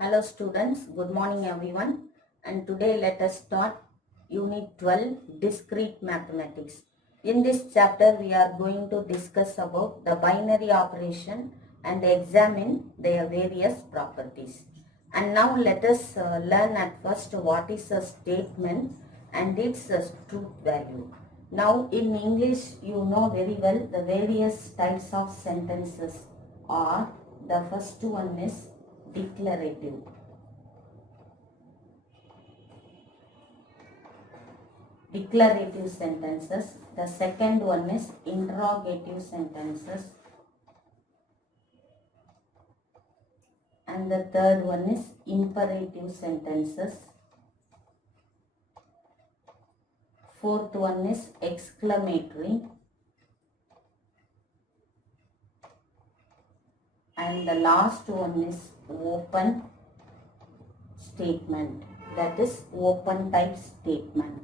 Hello students, good morning everyone, and today let us start Unit 12 Discrete Mathematics. In this chapter we are going to discuss about the binary operation and examine their various properties. And now let us learn at first what is a statement and its truth value. Now in English you know very well the various types of sentences are, the first one is declarative. Declarative sentences. The second one is interrogative sentences. And the third one is imperative sentences. Fourth one is exclamatory. And the last one is open statement, that is open type statement.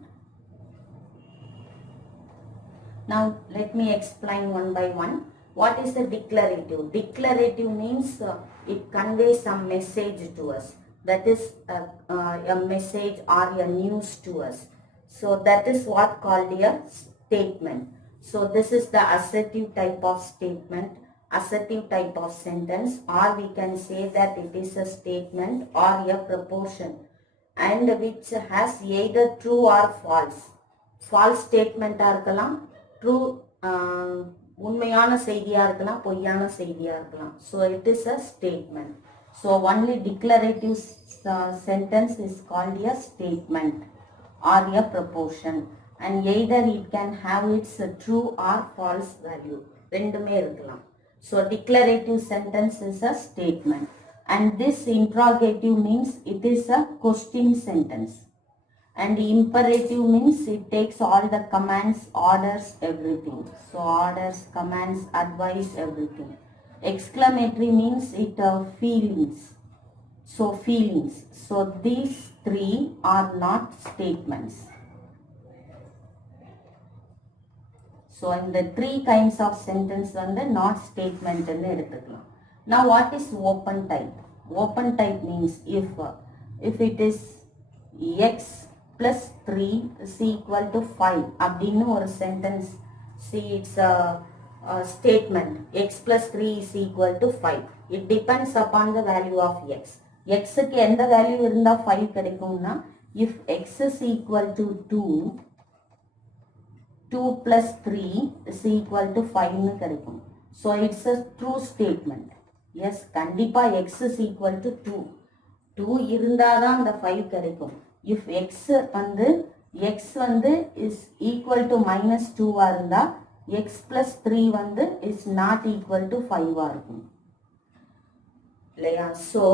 Now let me explain one by one. What is a declarative? Declarative means it conveys some message to us. That is a message or a news to us. So that is what called a statement. So this is the assertive type of statement, assertive type of sentence, or we can say that it is a statement or a proposition, and which has either true or false. False statement இருக்கலாம், true உண்மையான செய்தியா இருக்கலாம், பொய்யான செய்தியா இருக்கலாம். So it is a statement. So only declarative sentence is called a statement or a proposition, and either it can have its true or false value. ரெண்டுமே இருக்கலாம். So declarative sentence is a statement, and this interrogative means it is a question sentence, and imperative means it takes all the commands, orders, everything. So orders, commands, advice, everything. Exclamatory means it feelings. So feelings. So these three are not statements. So in the three kinds of sentence வந்து not statement ன்னு எடுத்துக்கலாம். Now what is open type? Open type means if it is x plus 3 is equal to 5 அப்படின்னு ஒரு sentence, see it's a statement, x plus 3 is equal to 5. It depends upon the value of x. x க்கு எந்த வேல்யூ இருந்தா 5 கிடைக்கும்னா, if x is equal to 2 plus 3 is equal to 5 ன்னு கிடைக்கும். So it's a true statement. Yes, கண்டிப்பா x is equal to 2 இருந்தாதான் அந்த 5 கிடைக்கும். If x is equal to minus 2 இருந்தா x plus 3 is not equal to 5 இருக்கும் இல்லையா? So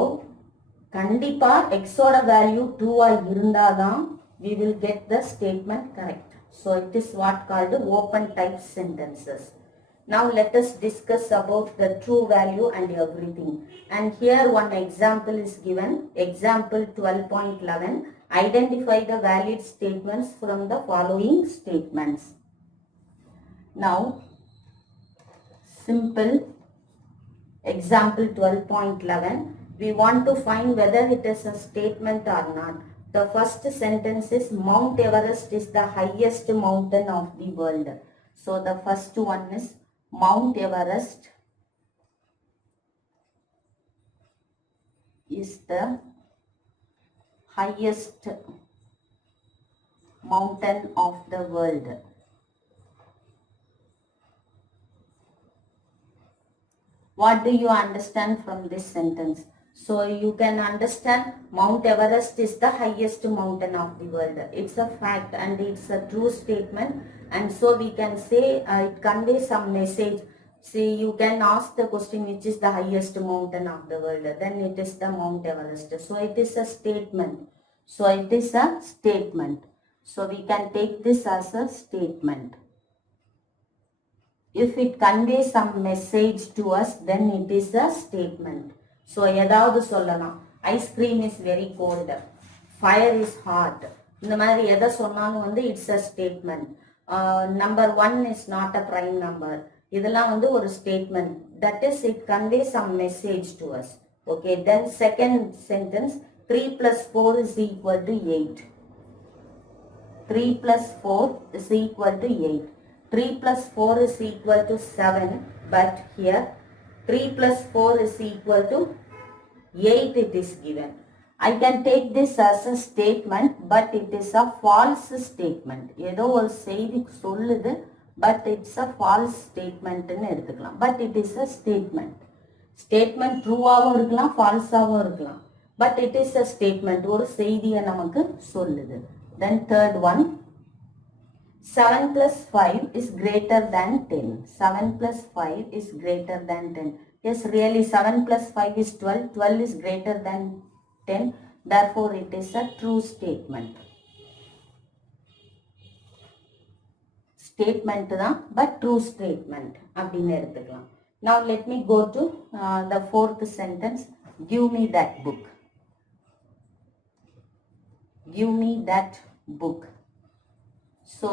கண்டிப்பா x ஓட வேல்யூ 2 இருந்தாதான் we will get the statement correct. So it is what called open type sentences. Now let us discuss about the true value and everything. And here one example is given. Example 12.11. Identify the valid statements from the following statements. Now simple example 12.11. We want to find whether it is a statement or not. The first sentence is Mount Everest is the highest mountain of the world. So the first one is Mount Everest is the highest mountain of the world. What do you understand from this sentence? So you can understand Mount Everest is the highest mountain of the world. It's a fact and it's a true statement, and so we can say it conveys some message. See, you can ask the question, which is the highest mountain of the world? Then it is the Mount Everest. So it is a statement. So it is a statement. So we can take this as a statement. If it conveys some message to us, then it is a statement. So ஏதாவது சொல்லலாம், ice cream is very cold, fire is hot, இந்த மாதிரி எதை சொன்னாலும் it's a statement. Number 1 is not a prime number, இதெல்லாம் ஒரு statement. That is, it conveys some message to us. Okay, then second sentence, 3 plus 4 is equal to 8. 3 plus 4 is equal to 8. 3 plus 4 is equal to 7, but here 3 plus 4 is equal to 8 it is given. I can take this as a statement, but it is a false statement. ஏதோ ஒரு செய்தி சொல்லுது, but it's a false statement ன்னு எடுத்துக்கலாம். But it is a statement. Statement ட்ரூவாகவும் இருக்கலாம், ஃபால்ஸாகவும் இருக்கலாம். But it is a statement. ஒரு செய்தியை நமக்கு சொல்லுது. Then third one, 7 plus 5 is greater than 10. 7 plus 5 is greater than 10. Yes, really 7 plus 5 is 12. 12 is greater than 10. Therefore, it is a true statement. Statement தான், but true statement அப்படின்னு எடுத்துக்கலாம். Now, let me go to the fourth sentence. Give me that book. Give me that book. So,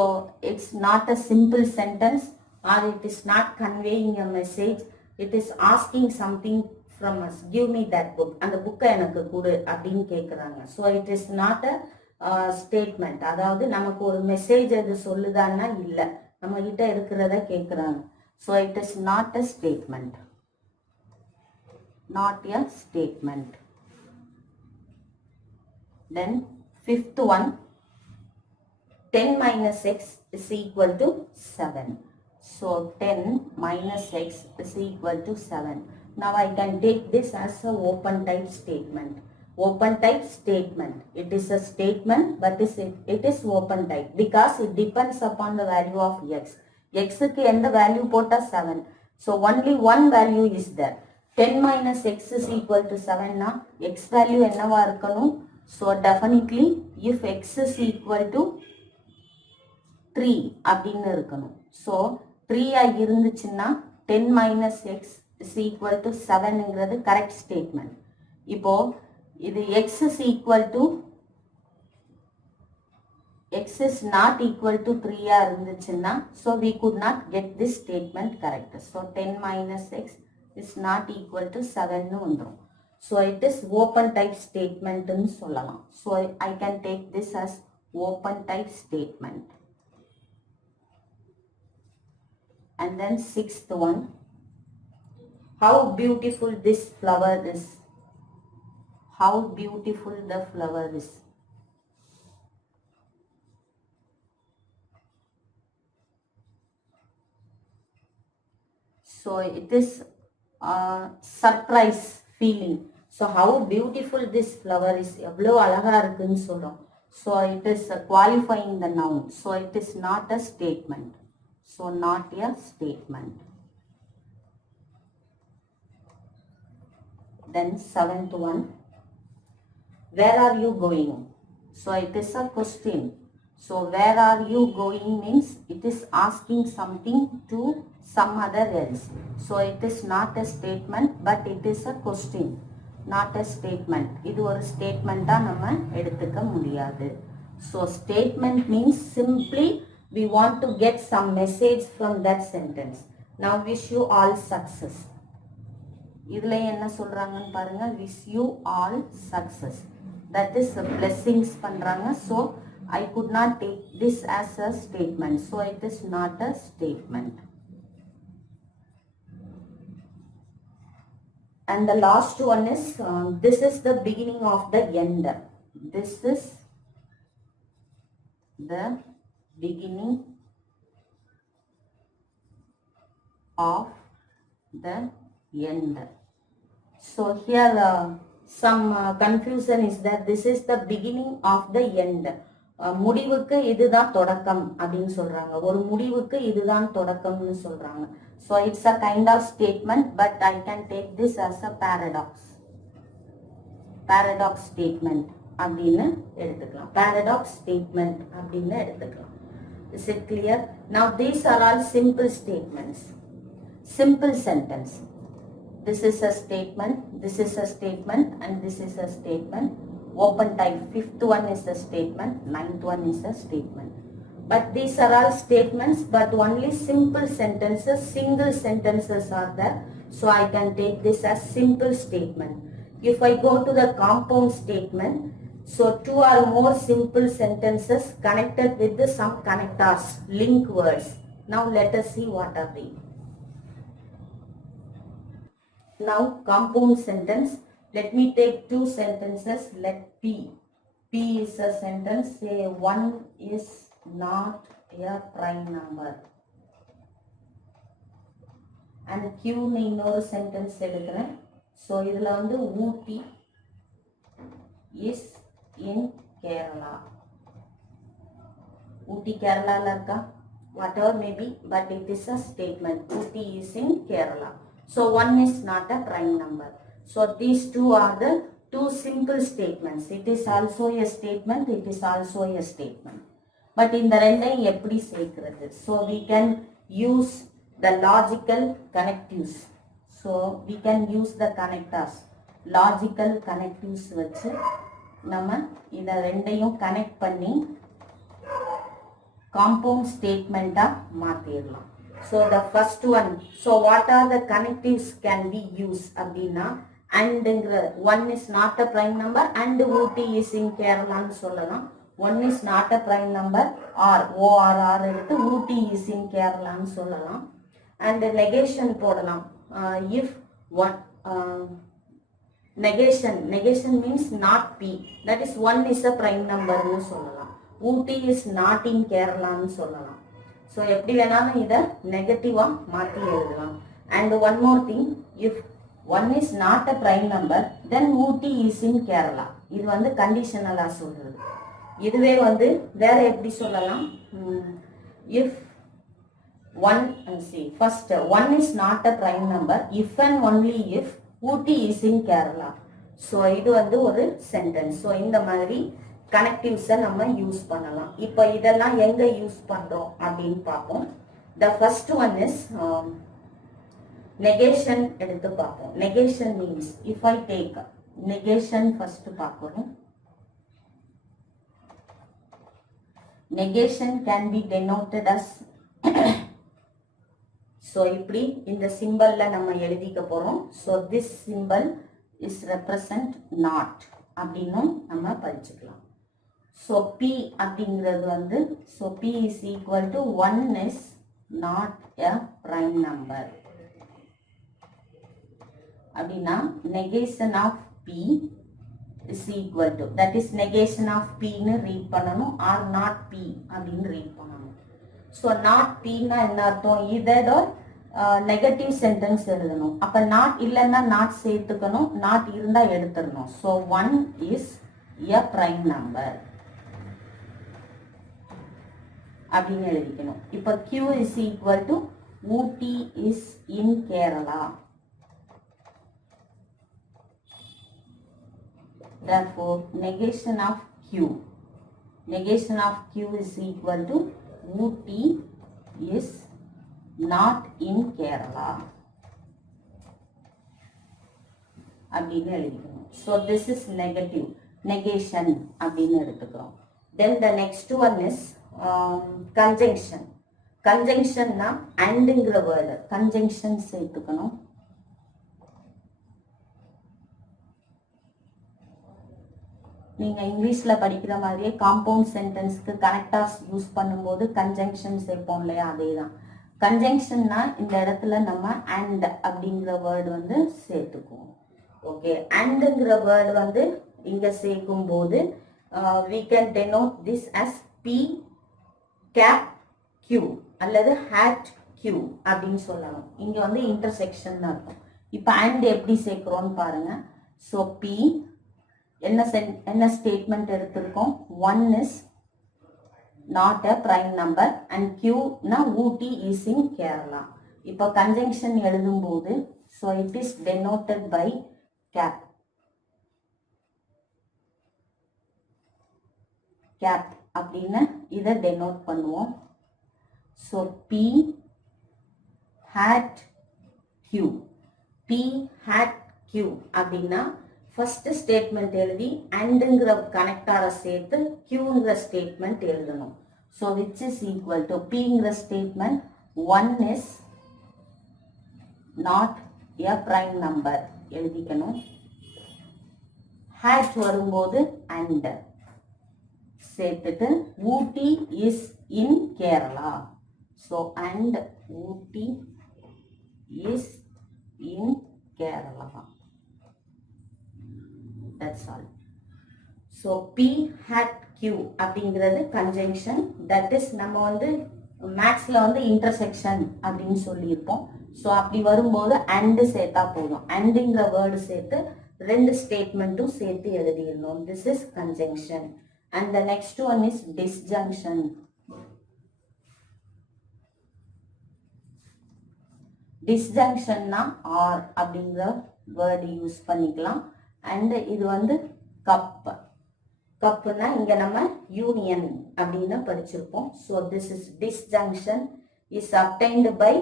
it's not a simple sentence or it is not conveying a message. It is asking something from us. Give me that book. And the book எனக்கு கொடு அப்படின்னு கேட்குறாங்க. So, it is not a statement. அதாவது நமக்கு ஒரு மெசேஜ் அது சொல்லுதான்னா இல்லை, நம்ம கிட்ட இருக்கிறத கேட்குறாங்க. So, it is not a statement. Not a statement. Then, fifth one, 10 minus x is equal to 7. So 10 minus x is equal to 7. Now I can take this as a open type statement. Open type statement. It is a statement, but it is open type because it depends upon the value of x. X க்கு எந்த value போட்டா 7. So only one value is there. 10 minus x is equal to 7 na x value என்னவா இருக்கணும்? So definitely if x is equal to 3 அப்படின்னு இருக்கணும். So 3 இருந்துச்சுன்னா 10 minus x is equal to 7ங்கிறது correct statement. இப்போ இது x is equal to x is not equal to 3 இருந்துச்சுன்னா so we could not get this statement correct. So 10 minus x is not equal to 7ன்னு வந்துரும். So it is open type statement ன்னு சொல்லலாம். So I can take this as open type statement. And then sixth one, how beautiful this flower is. How beautiful the flower is. So it is a surprise feeling. So how beautiful this flower is. எவ்வளோ அழகா இருக்குன்னு சொல்றோம். So it is qualifying the noun. So it is not a statement. So not a statement. Then seventh one, where are you going? So it is a question. So where are you going means it is asking something to some other else. So it is not a statement, but it is a question, not a statement. இது ஒரு statement நம்ம எடுத்துக்க முடியாது. So statement means simply we want to get some message from that sentence. Now wish you all success. இதுல என்ன சொல்றாங்கன்னு பாருங்க, wish you all success. That is blessings பண்றாங்க. So I could not take this as a statement. So it is not a statement. And the last one is this is the beginning of the end. This is the beginning of the end. So here some confusion is that this is the beginning of the end. முடிவுக்கு இதுதான் தொடக்கம் அப்படின்னு சொல்றாங்க. ஒரு முடிவுக்கு இதுதான் தொடக்கம்னு சொல்றாங்க. So it's a kind of statement, but I can take this as a paradox. Paradox statement அப்படின்னு எடுத்துக்கலாம். Paradox statement அப்படின்னு எடுத்துக்கலாம். Is it clear? Now these are all simple statements. Simple sentence. This is a statement, this is a statement, and this is a statement. Open type. Fifth one is a statement, ninth one is a statement. But these are all statements, but only simple sentences, single sentences are there. So I can take this as simple statement. If I go to the compound statement, so two or more simple sentences connected with some connectors, link words. Now let us see what are they. Now compound sentence. Let me take two sentences. Let P. P is a sentence. Say 1 is not a prime number. And Q னு இன்னொரு sentence எடுக்கிறேன். So இதுல வந்து ஊட்டி is in Kerala. ஊட்டி கேரளால இருக்கா? Whatever may be, but it is a statement. Ooty is in Kerala. So 1 is not a prime number. So these two are the two simple statements. It is also a statement. It is also a statement. But இந்த ரெண்டையும் எப்படி சேர்க்கிறது? So we can use the logical connectives. So we can use the connectors. Logical connectives வச்சு நம்ம இந்த ரெண்டையும் connect பண்ணி compound statement மாத்திரலாம். So the first one, so what are the connectives can we use அப்படின்னா and 1 is not a prime number and Ooty is in Kerala னு சொல்லலாம். 1 is not a prime number or ORR எடுத்து ஊட்டி is in Kerala னு சொல்லலாம். And negation போடலாம். If one negation means not P, that is 1 is a prime number னு சொல்லலாம். ஊட்டி is not in Kerala னு சொல்லலாம். So எப்படி வேணாலும் இதை நெகட்டிவா மாத்தி எழுதலாம். And one more thing, if 1 is not a prime number, then Ooty is in Kerala. இது வந்து கண்டிஷனலா சொல்றது. இதுவே வந்து வேற எப்படி சொல்லலாம்? If 1, see, first 1 is not a prime number if and only if Ooty is in Kerala. So இது வந்து ஒரு sentence. So இந்த மாதிரி connectives நம்ம யூஸ் பண்ணலாம். இப்போ இதெல்லாம் எங்க யூஸ் பண்றோம் அப்படின்னு பார்ப்போம். The first one is negation எடுத்து பார்ப்போம். Negation means if I take negation first பார்க்கணும். Negation can be denoted as so இப்படி இந்த சிம்பல்ல நம்ம எழுதிக்க போறோம். So this symbol is represent not அப்படின்னும் நம்ம படிச்சுக்கலாம். So P அப்படிங்கிறது வந்து so P is equal to 1 is not a prime number. அப்படின்னா negation of P is equal to, that is negation of P னு ரீட் பண்ணணும் or not P அப்படின்னு ரீட் பண்ணணும். So not P னா என்ன அர்த்தம்? இதோட நெகட்டிவ் சென்டென்ஸ் எழுதணும். அப்ப not இல்லைன்னா not சேர்த்துக்கணும், not இருந்தா எடுத்துடணும். So 1 is a prime number அப்படின்னு எழுதிக்கணும். இப்ப Q is equal to Ooty is in Kerala. Therefore negation of Q is equal to Ooty is not in Kerala அப்படின்னு எழுதிக்கணும். So this is negative, negation அப்படின்னு எடுத்துக்கிறோம். Then the next one is conjunction. Conjunction னா andங்கிற word conjunction சேர்த்துக்கணும். நீங்க இங்கிலீஷ்ல படிக்கிற மாதிரியே காம்பவுண்ட் சென்டென்ஸ்க்கு கனெக்டர்ஸ் யூஸ் பண்ணும்போது கன்ஜங்ஷன் சேர்ப்போம் இல்லையா, அதேதான். கன்ஜங்ஷன்னா இந்த இடத்துல நம்ம and அப்படிங்கிற வேர்டு வந்து சேர்த்துக்குவோம். ஓகே, andங்கிற வேர்டு வந்து இங்க சேர்க்கும் போது we can denote this as P cap Q அல்லது hat Q அப்படின்னு சொல்லலாம். இங்க வந்து இன்டர்செக்ஷன் இருக்கும். இப்ப and எப்படி சேர்க்கிறோம்னு பாருங்க. So P என்ன ஸ்டேட்மெண்ட் எடுத்திருக்கோம்? 1 is not a prime number and Q na Ooty is in Kerala. இப்போ conjunction எழுதும்போது so it is denoted by cap அப்படின்னு இதை denote பண்ணுவோம். So P hat Q, P hat Q அப்படின்னா ஃபர்ஸ்ட் ஸ்டேட்மெண்ட் எழுதி அண்ட்ங்கிற கனெக்டாரை சேர்த்து கியூங்கிற ஸ்டேட்மெண்ட் எழுதணும். So which is equal to பிங்கிற statement 1 is not a prime number எழுதிக்கணும். had வரும்போது and சேர்த்துட்டு ஊட்டி is in Kerala. So and Ooty is in Kerala. That's all. So P hat Q அப்படிங்கிறது conjunction. That is நம்ம வந்து மேக்ஸ்ல வந்து intersection அப்படின்னு சொல்லியிருப்போம். ஸோ அப்படி வரும்போது and சேர்த்தா போதும். andங்கிற வேர்டு சேர்த்து ரெண்டு ஸ்டேட்மெண்ட்டும் சேர்த்து எழுதிடணும். This is conjunction. And the next one is disjunction. Disjunctionனா or அப்படிங்கிற வேர்டு யூஸ் பண்ணிக்கலாம். அண்ட் இது வந்து கப். கப்புனா இங்க நம்ம யூனியன் அப்படின்னு படிச்சிருப்போம். So this is disjunction is obtained by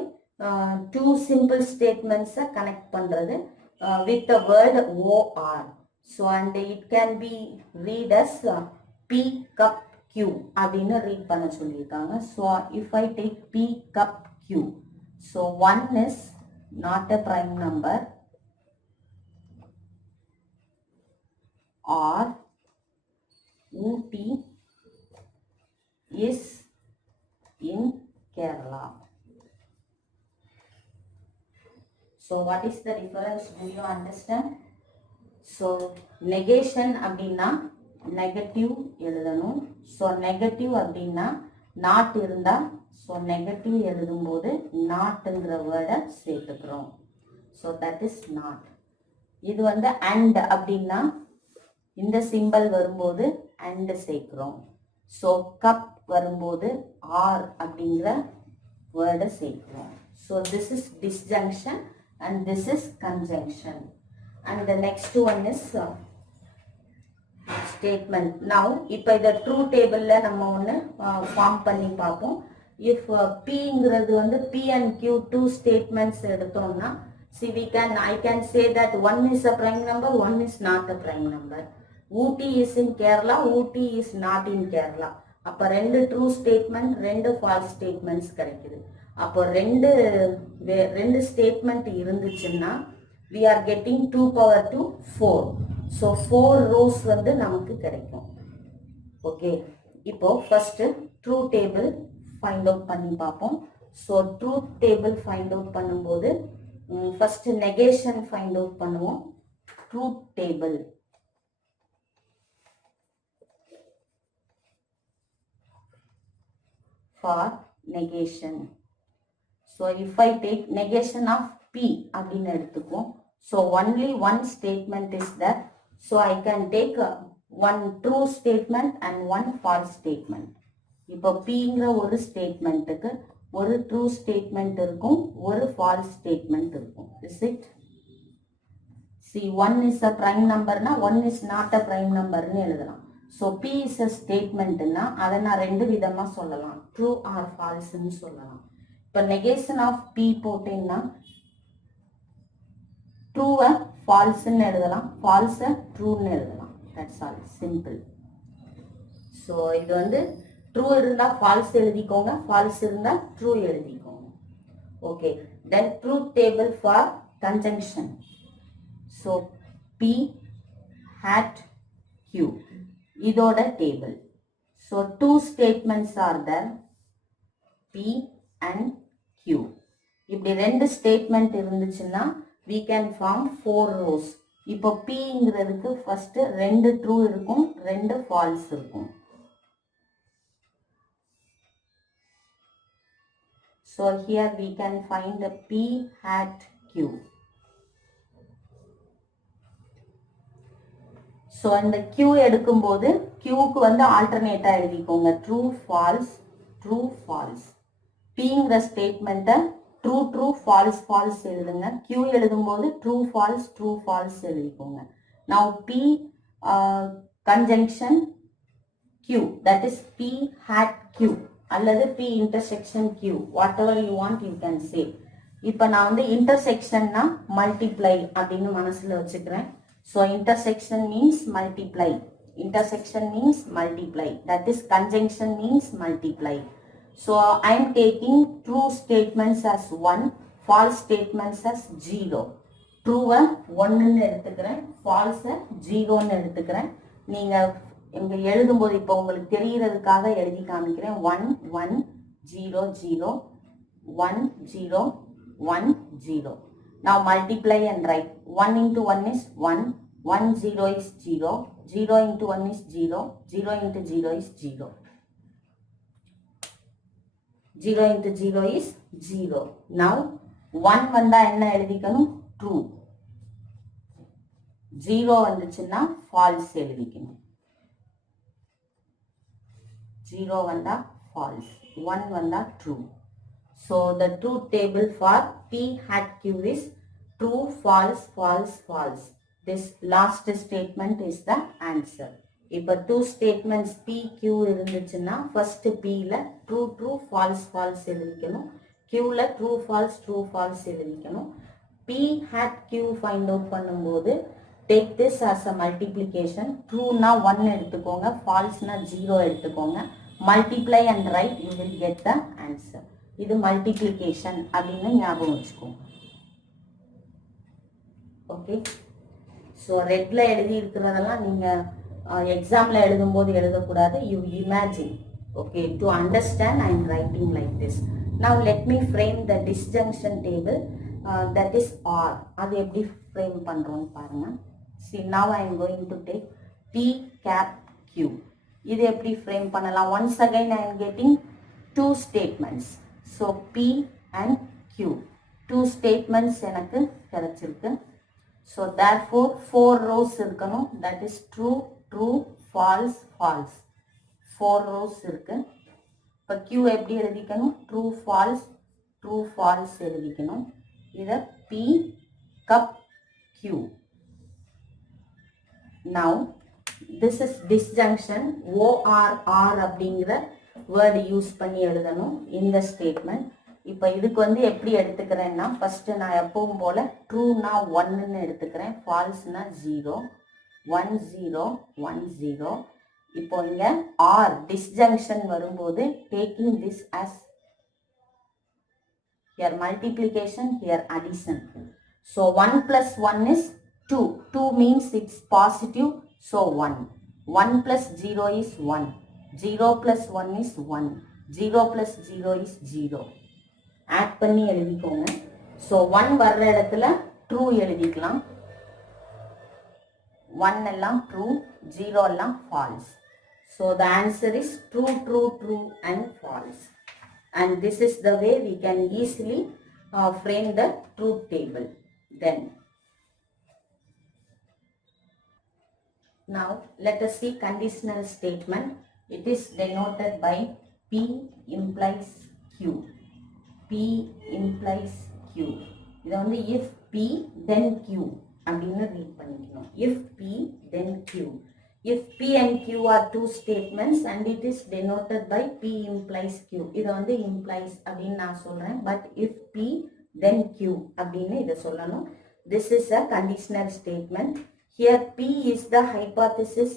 two simple statements connect பண்றது with the word or. So and it can be read as P cup Q அப்படின்னு ரீட் பண்ண சொல்லியிருக்காங்க. So if I take P cup Q, so 1 is not a prime number or Ooty is in Kerala. So what is the difference? Do you understand? So negation அப்படின்னா நெகட்டிவ் எழுதணும். So negative அப்படின்னா நாட் இருந்தா so negative எழுதும்போது நாட்டுங்கிற வேர்டை சேர்த்துக்கிறோம். So that is not. இது வந்து அண்ட் அப்படின்னா இந்த சிம்பல் வரும்போது அண்ட் சேர்க்கிறோம். ஸோ கப் வரும்போது ஆர் அப்படிங்கிற வேர்டை சேர்க்கிறோம். So this is disjunction and this is conjunction. And the next one is statement. Now இப்போ இத ட்ரூ டேபிள்ல நம்ம ஒன்று ஃபார்ம் பண்ணி பார்ப்போம். இஃப் Pங்கிறது வந்து P and Q two statements எடுத்தோம்னா see I can say that one is a prime number, one is not a prime number. Ooty is in Kerala, Ooty is not in Kerala. அப்போ ரெண்டு ட்ரூ ஸ்டேட்மெண்ட் ரெண்டு falls statements கிடைக்குது. அப்போ ரெண்டு ஸ்டேட்மெண்ட் இருந்துச்சுன்னா we are getting 2 power to 4. So 4 rows வந்து நமக்கு கிடைக்கும். ஓகே, இப்போ first true table find out பண்ணி பார்ப்போம். So true table find out பண்ணும்போது ஃபர்ஸ்ட் நெகேஷன் ஃபைண்ட் அவுட் பண்ணுவோம். True table for negation. So if I take negation of P அப்படின்னு எடுத்துக்குவோம். So only one statement is there. So I can take one true statement and one false statement. இப்போ Pங்கிற ஒரு ஸ்டேட்மெண்ட்டுக்கு ஒரு true statement இருக்கும், ஒரு ஃபால்ஸ் ஸ்டேட்மெண்ட் இருக்கும். Is it? See, one is a prime numberனா one is not a prime numberன்னு எழுதலாம். So P is a statementனா அதை நான் ரெண்டு விதமா சொல்லலாம், ட்ரூ ஆர் ஃபால்ஸ்ன்னு சொல்லலாம். இப்போ நெகேஷன் ஆஃப் P போட்டேன்னா ட்ரூவை ஃபால்ஸ்ன்னு எழுதலாம், ஃபால்ஸை ட்ரூன்னு எழுதலாம். That's all, simple. ஸோ இது வந்து ட்ரூ இருந்தால் ஃபால்ஸ் எழுதிக்கோங்க, ஃபால்ஸ் இருந்தால் ட்ரூ எழுதிக்கோங்க. Okay, then truth table for conjunction. So P hat Q இதோட table. So two statements are there, P and Q. இப்படி ரெண்டு ஸ்டேட்மெண்ட் இருந்துச்சுன்னா we can form 4 rows. இப்போ Pங்கிறதுக்கு ஃபர்ஸ்ட் ரெண்டு ட்ரூ இருக்கும், ரெண்டு ஃபால்ஸ் இருக்கும். So here we can find the P hat Q. So அந்த Q எடுக்கும்போது Qக்கு வந்து ஆல்டர்னேட்டா எழுதிக்கோங்க, ட்ரூ ஃபால்ஸ் ட்ரூ ஃபால்ஸ். Pங்கிற ஸ்டேட்மெண்ட்டை ட்ரூ ட்ரூ ஃபால்ஸ் ஃபால்ஸ் எழுதுங்க. Q எழுதும்போது ட்ரூ ஃபால்ஸ் ட்ரூ ஃபால்ஸ் எழுதிக்கோங்க. Now P conjunction Q, that is P hat Q அல்லது P intersection Q, whatever you want you can say. இப்போ நான் வந்து இன்டர்செக்ஷன்னா மல்டிப்ளை அப்படின்னு மனசுல வச்சுக்கிறேன். So intersection means multiply, intersection means multiply, that is conjunction means multiply. So I am taking true statements as 1, false statements as 0. ட்ரூவை 1ன்னு எடுத்துக்கிறேன், ஃபால்ஸை 0ன்னு எடுத்துக்கிறேன். நீங்கள் இங்கே எழுதும்போது இப்போ உங்களுக்கு தெரிகிறதுக்காக எழுதி காமிக்கிறேன். 1 1 0 0 1 0 1 0. Now multiply and write. 1 into 1 is 1, 1 0 is 0, 0 into 1 is 0, 0 into 0 is 0. 0 into 0 is 0. Now 1 வந்தா என்ன எழுதிக்கணும்? True. 0 வந்துச்சுன்னா false எழுதிக்கணும். 0 வந்தா false, 1 வந்தா true. So the truth table for P hat Q is true, false, false, false. This last statement is the answer. இப்போ 2 statements P, Q இருந்துச்சுன்னா first P ல true, true, false, false எழுதிக்கணும். Q ல true, false, true, false எழுதிக்கணும். P hat Q find out பண்ணும்போது take this as a multiplication. True na 1 எடுத்துக்கோங்க, false na 0 எடுத்துக்கோங்க. Multiply and write, you will get the answer. இது multiplication அப்படின்னு ஞாபகம் வச்சுக்கோங்க. ஓகே, ஸோ ரெட்ல எழுதி இருக்கிறதெல்லாம் நீங்கள் எக்ஸாமில் எழுதும்போது எழுதக்கூடாது. You imagine. Okay, to understand I am writing like this. Now let me frame the disjunction table, that is or. அது எப்படி ஃப்ரேம் பண்ணுறோன்னு பாருங்கள். See, now I am going to take P cap Q. இது எப்படி ஃப்ரேம் பண்ணலாம்? Once again I am getting 2 statements. So P and Q, 2 statements எனக்கு கிடைச்சிருக்கு. So therefore 4 rows இருக்கணும். That is true, true, false, false. 4 rows இருக்கு. இப்போ Q எப்படி எழுதிக்கணும்? True, false, true, false எழுதிக்கணும். இதை P cup Q. Now this is disjunction. OR அப்படிங்கிற வேர்டு யூஸ் பண்ணி எழுதணும் இந்த ஸ்டேட்மெண்ட். இப்போ இதுக்கு வந்து எப்படி எடுத்துக்கிறேன்னா, ஃபஸ்ட்டு நான் எப்பவும் போல் ட்ரூனா 1ன்னு எடுத்துக்கிறேன், ஃபால்ஸ்னா 0, 1 0 1 0. இப்போ இங்கே ஆர் டிஸ்ஜங்ஷன் வரும்போது taking this as here multiplication, here addition. So 1 plus 1 is 2. 2 means it's positive, so 1. 1 plus 0 is 1. 0 plus 1 is 1. 0 plus 0 is 0. Add பண்ணி எழுதிக்கோங்க. So 1 வர்ற இடத்துல true எழுதிக்கலாம். 1 எல்லாம் true, 0 எல்லாம் false. So the answer is true, true, true and false. And this is the way we can easily frame the truth table. Then now let us see conditional statement. It is denoted by P implies Q. P implies Q. இது வந்து if P then Q அப்படின்னு read பண்ணிக்கணும். If P then Q. If P and Q are 2 statements and it is denoted by P implies Q. இது வந்து implies அப்படின்னு நான் சொல்றேன். But if P then Q அப்படின்னு இதை சொல்லணும். This is a conditional statement. Here P is the hypothesis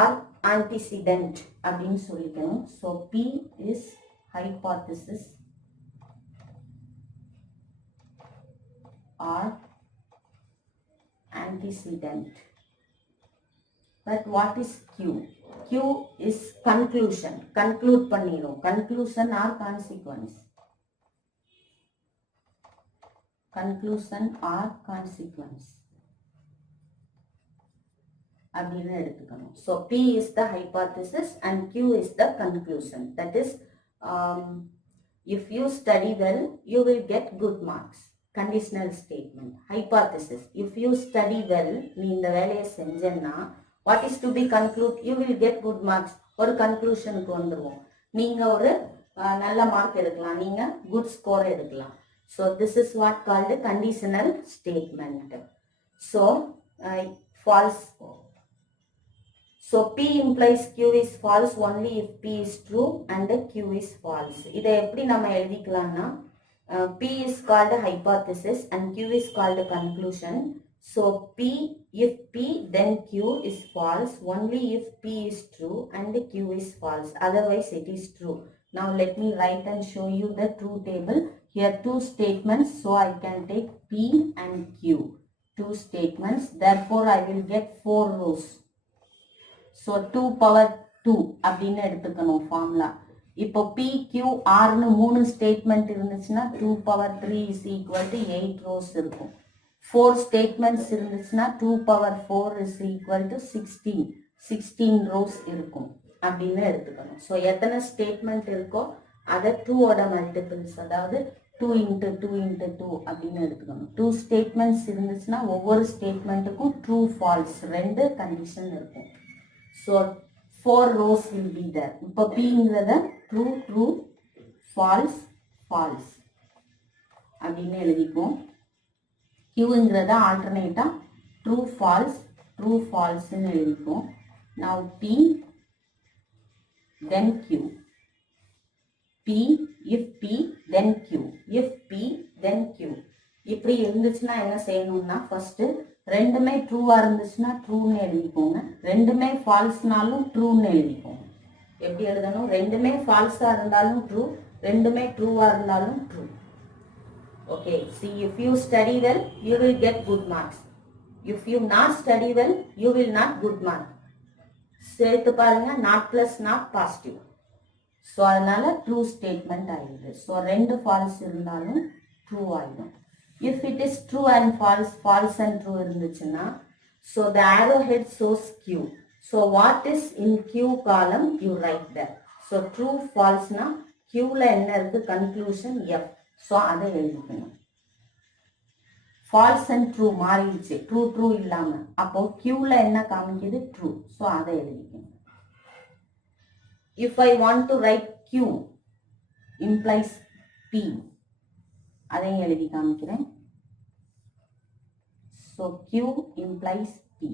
or antecedent அப்படின்னு சொல்லிக்கணும். So P is hypothesis or antecedent. But what is Q? Q is conclusion. Conclude பண்ணிரும். Conclusion or consequence. Conclusion or consequence. அப்படின்னு எடுத்துக்கணும். So P is the hypothesis and Q is the conclusion. That is, if you study well, you will get good marks. Conditional statement. Hypothesis. If you study well, நீ இந்த வேலையை செஞ்சேன்னா what is to be conclude? You will get good marks. ஒரு கன்க்ளூஷனுக்கு வந்துருவோம். நீங்க ஒரு நல்ல மார்க் எடுக்கலாம், நீங்க குட் ஸ்கோர் எடுக்கலாம். So this is what called a conditional statement. So false. So P implies Q is false only if P is true and Q is false. இதை எப்படி நம்ம எழுதிக்கலாம்னா, P is called a hypothesis and Q is called a conclusion. So P, if P then Q is false only if P is true and Q is false. Otherwise it is true. Now let me write and show you the true table. Here 2 statements, so I can take P and Q. 2 statements. Therefore, I will get 4 rows. So 2 power 2 அப்படின்னு எடுத்துக்கணும் ஃபார்முலா. இப்போ P, Q, Rனு 3 ஸ்டேட்மெண்ட் இருந்துச்சுன்னா 2 power 3 is equal to 8 rows இருக்கும். 4 statements இருந்துச்சுன்னா 2 power 4 is equal to 16 rows இருக்கும் அப்படின்னு எடுத்துக்கணும். ஸோ எத்தனை ஸ்டேட்மெண்ட் இருக்கோ அதை 2ஓட மல்டிபிள்ஸ், அதாவது 2 into 2 into 2 அப்படின்னு எடுத்துக்கணும். 2 ஸ்டேட்மெண்ட்ஸ் இருந்துச்சுன்னா ஒவ்வொரு ஸ்டேட்மெண்ட்டுக்கும் ட்ரூ ஃபால்ஸ் 2 கண்டிஷன் இருக்கும். ஸோ 4 rows will be there. இப்போ Pங்கிறத ட்ரூ ட்ரூ ஃபால்ஸ் ஃபால்ஸ் அப்படின்னு எழுதிக்குவோம். Qங்கிறத ஆல்டர்னேட்டா ட்ரூ ஃபால்ஸ்ன்னு எழுதிக்குவோம். Now P then Q. P, if P then Q, if P then Q. இப்படி இருந்துச்சுன்னா என்ன செய்யணும்னா ஃபர்ஸ்ட் ரெண்டுமே ட்ரூவா இருந்துச்சுன்னா ட்ரூன்னு எழுதிக்கோங்க, ரெண்டுமே ஃபால்ஸ்னாலும் ட்ரூன்னு எழுதிக்கோங்க. எப்படி எழுதணும்? ரெண்டுமே ஃபால்ஸா இருந்தாலும் ட்ரூ, ரெண்டுமே ட்ரூவா இருந்தாலும் true. Okay, see if you study well you will get good marks, if you not study well you will not good mark. சேர்த்து பாருங்க, not plus not positive. So அதனால ட்ரூ ஸ்டேட்மெண்ட் ஆயிடுது. ஸோ 2 ஃபால்ஸ் இருந்தாலும் true ஆயிடும். If it is true and false and true இருந்துச்சுன்னா so the arrow head shows Q. So what is in Q column you write that. So true ஃபால்ஸ்னா Qல என்ன இருக்கு? Conclusion F. So அதை எழுதிக்கணும். False and true மாறிடுச்சு, true இல்லாம. அப்போ Qல என்ன காமிக்குது? ட்ரூ. ஸோ அதை எழுதிக்கணும். If I want to write Q implies P, அதையும் எழுதி காமிக்கிறேன். So Q implies P.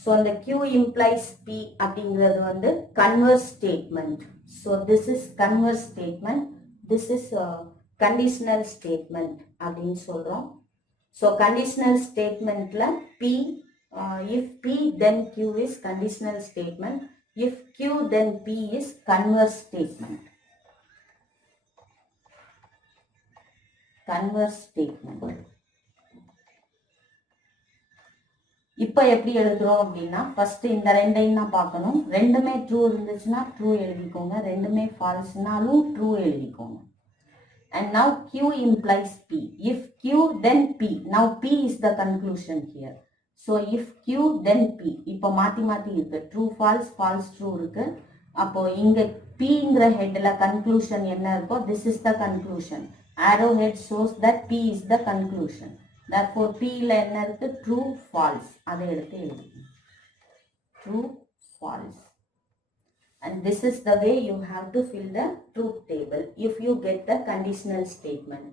So அந்த Q implies P அப்படிங்கிறது வந்து converse statement. So this is converse statement. This is conditional statement அப்படின்னு சொல்றோம். So conditional statementல P, if P then Q is conditional statement. If Q then P is converse statement. Converse statement. இப்போ எப்படி எழுதுறோம் அப்படின்னா ஃபர்ஸ்ட் இந்த ரெண்டையும் தான் பார்க்கணும். ரெண்டுமே ட்ரூ இருந்துச்சுன்னா ட்ரூ எழுதிக்கோங்க, ரெண்டுமே ஃபால்ஸ்னாலும் ட்ரூ எழுதிக்கோங்க. And now Q implies P. If Q then P. Now P is the conclusion here. So if Q then P. இப்போ மாத்தி இருக்கு, ட்ரூ ஃபால்ஸ் ட்ரூ இருக்கு. அப்போ இங்க Pங்கிற ஹெட்ல கன்க்ளூஷன் என்ன இருக்கோ this is the conclusion. Arrow head shows that P is the conclusion. Therefore Pல என்ன இருக்கு? True falls. அதை எடுத்து எழுதிக்கணும். True falls. And this is the way you have to fill the truth table if you get the conditional statement.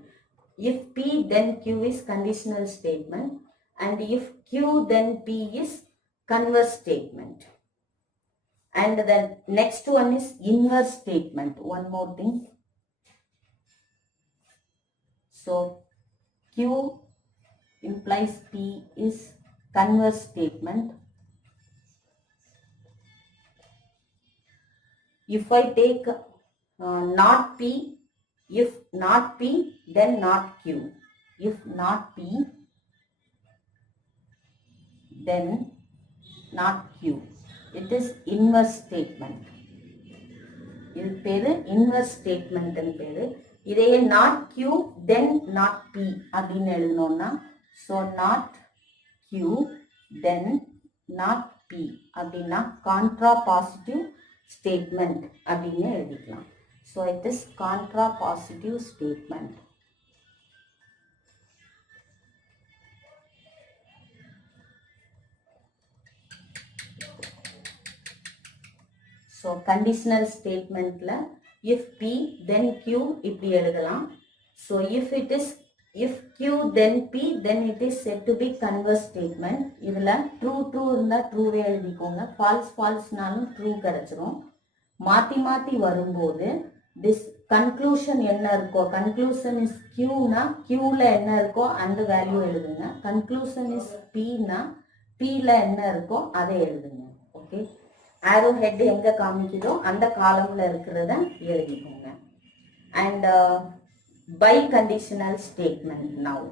If P then Q is conditional statement. And if Q then P is converse statement. And the next one is inverse statement. One more thing. So Q implies P is converse statement. If I take not P, if not P then not Q. If not P then not Q. It is inverse statement. இது பேரு inverse statement ன்னு பேரு. இதையே not Q then not P அப்படின்னு எழுதணும்னா so not Q then not P அப்படின்னா contrapositive statement அப்படின்னு எழுதிக்கலாம். So it is contrapositive statement. So conditional statementல if P then Q இப்படி எழுதலாம். So if Q then P then it is said to be converse statement. இதுல true இருந்தா ட்ரூவே எழுதிக்கோங்க, ஃபால்ஸ்னாலும் ட்ரூ கிடைச்சிரும். மாத்தி வரும்போது this conclusion என்ன இருக்கோ, conclusion is Qனா Qல என்ன இருக்கோ அந்த வேல்யூ எழுதுங்க. conclusion is Pனா Pல என்ன இருக்கோ அதை எழுதுங்க. ஓகே, ஆரோ ஹெட் எங்க காமிக்குதோ அந்த காலம்ல இருக்கிறத எழுதிக்கோங்க. And biconditional statement. Now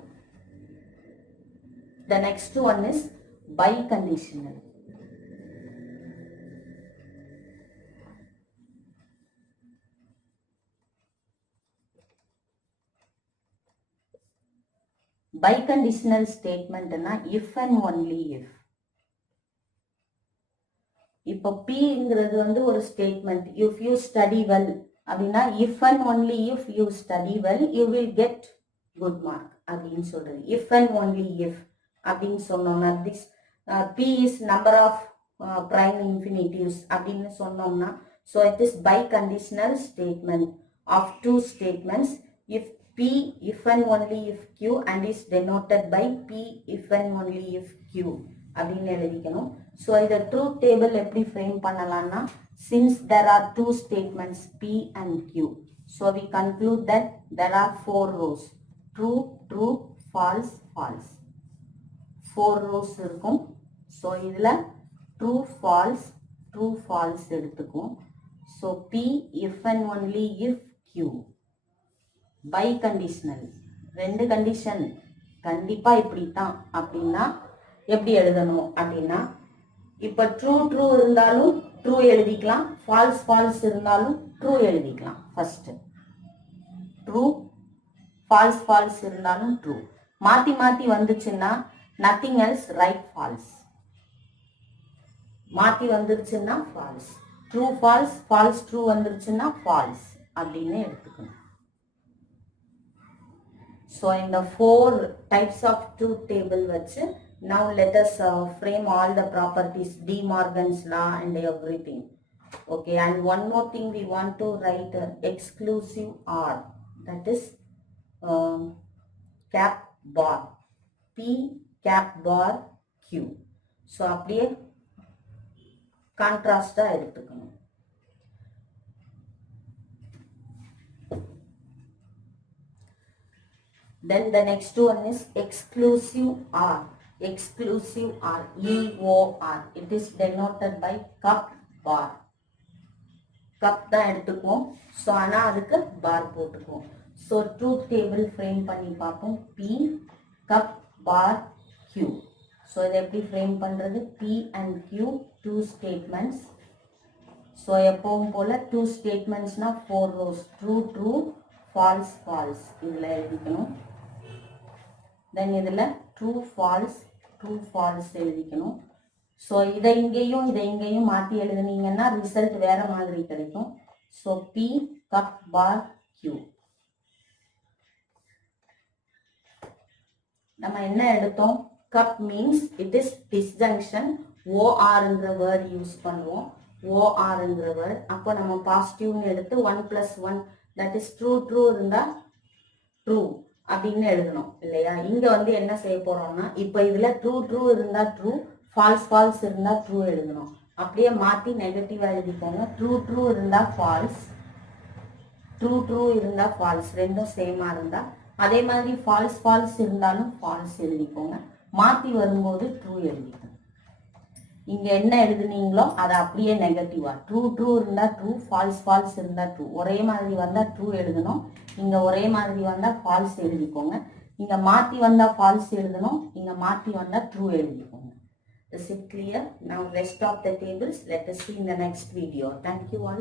The next one is biconditional. Biconditional statement na if and only if. இப்போ Pங்கிறது வந்து ஒரு statement. If you study well அப்படின்னா if and only if you study well you will get good mark அப்படின்னு சொல்றது. If and only if அப்படின்னு சொன்னோம்னா this P is number of prime infinitives அப்படின்னு சொன்னோம்னா so it is biconditional statement of two statements. If P if and only if Q and is denoted by P if and only if Q அப்படின்னு எழுதிக்கணும். So இதை truth table எப்படி ஃப்ரேம் பண்ணலாம்னா since there are two statements P and Q, so we conclude that there are 4 rows true, true, false, false. 4 rows இருக்கும். So இதில் true, false, true, false எடுத்துக்கும். ஸோ P if and only if Q. Biconditional. 2 condition கண்டிப்பாக இப்படித்தான் அப்படின்னா எப்படி எழுதணும் அப்படின்னா இப்போ ட்ரூ ட்ரூ இருந்தாலும் ட்ரூ எழுதிக்கலாம், ஃபால்ஸ் ஃபால்ஸ் இருந்தாலும் ட்ரூ எழுதிக்கலாம். ஃபர்ஸ்ட் ட்ரூ, ஃபால்ஸ் ஃபால்ஸ் இருந்தாலும் ட்ரூ. மாற்றி மாற்றி வந்துச்சுன்னா நத்திங் எல்ஸ் ரைட் ஃபால்ஸ். மாற்றி வந்துருச்சுன்னா false. True false, false true வந்துருச்சுன்னா ஃபால்ஸ் அப்படின்னு எடுத்துக்கணும். ஸோ இந்த 4 types of truth table வச்சு now let us frame all the properties, De Morgan's law and everything. Okay, and one more thing we want to write exclusive OR, that is cap bar P cap bar Q. So அப்படியே கான்ட்ராஸ்டா எடுத்துக்கணும். Then the next one is exclusive OR. Exclusive OR, EOR. It is denoted by cup bar. Cup தான் எடுத்துக்குவோம். ஸோ ஆனால் அதுக்கு பார் போட்டுக்குவோம். So truth table frame பண்ணி பார்ப்போம். P cup bar Q. So இதை எப்படி ஃப்ரேம் பண்ணுறது? P and Q 2 statements. So எப்பவும் போல் 2 statementsனா 4 rows. True true, false false இதில் எழுதிக்கணும். தென் இதில் ட்ரூ ஃபால்ஸ், ட்ரூ ஃபால்ஸ் எழுதிக்கணும். ஸோ இதை இங்கேயும் மாற்றி எழுதுனீங்கன்னா ரிசல்ட் வேற மாதிரி கிடைக்கும். So P cup bar Q. நம்ம என்ன எடுத்தோம்? Cup means it is disjunction. ORங்கிற வேர்ட் யூஸ் பண்ணுவோம். ORங்கிற வேர்ட். அப்போ நம்ம பாசிட்டிவ்னு எடுத்து 1 + 1 தட் இஸ் ட்ரூ ட்ரூ இருந்தால் ட்ரூ அப்படின்னு எழுதணும் இல்லையா? இங்க வந்து என்ன செய்ய போறோம்னா இப்போ இதுல ட்ரூ ட்ரூ இருந்தா ட்ரூ, ஃபால்ஸ் ஃபால்ஸ் இருந்தா ட்ரூ எழுதணும். அப்படியே மாத்தி நெகட்டிவா எழுதிக்கோங்க. ட்ரூ ட்ரூ இருந்தா ஃபால்ஸ், ட்ரூ ட்ரூ இருந்தா ஃபால்ஸ், ரெண்டும் சேமா இருந்தா. அதே மாதிரி ஃபால்ஸ் ஃபால்ஸ் இருந்தாலும் ஃபால்ஸ் எழுதிக்கோங்க. மாத்தி வரும்போது ட்ரூ எழுதிக்கோங்க. இங்க என்ன எழுதுனீங்களோ அதை அப்படியே நெகட்டிவா ட்ரூ ட்ரூ இருந்தா ட்ரூ, ஃபால்ஸ் ஃபால்ஸ் இருந்தா ட்ரூ. ஒரே மாதிரி வந்தா ட்ரூ எழுதணும். இங்க ஒரே மாதிரி வந்தா ஃபால்ஸ் எழுதிக்கோங்க. இங்க மாத்தி வந்தா ஃபால்ஸ் எழுதணும். இங்க மாத்தி வந்தா ட்ரூ எழுதிக்கோங்க. Is it clear? Now rest of the tables let us see in the next video. Thank you all.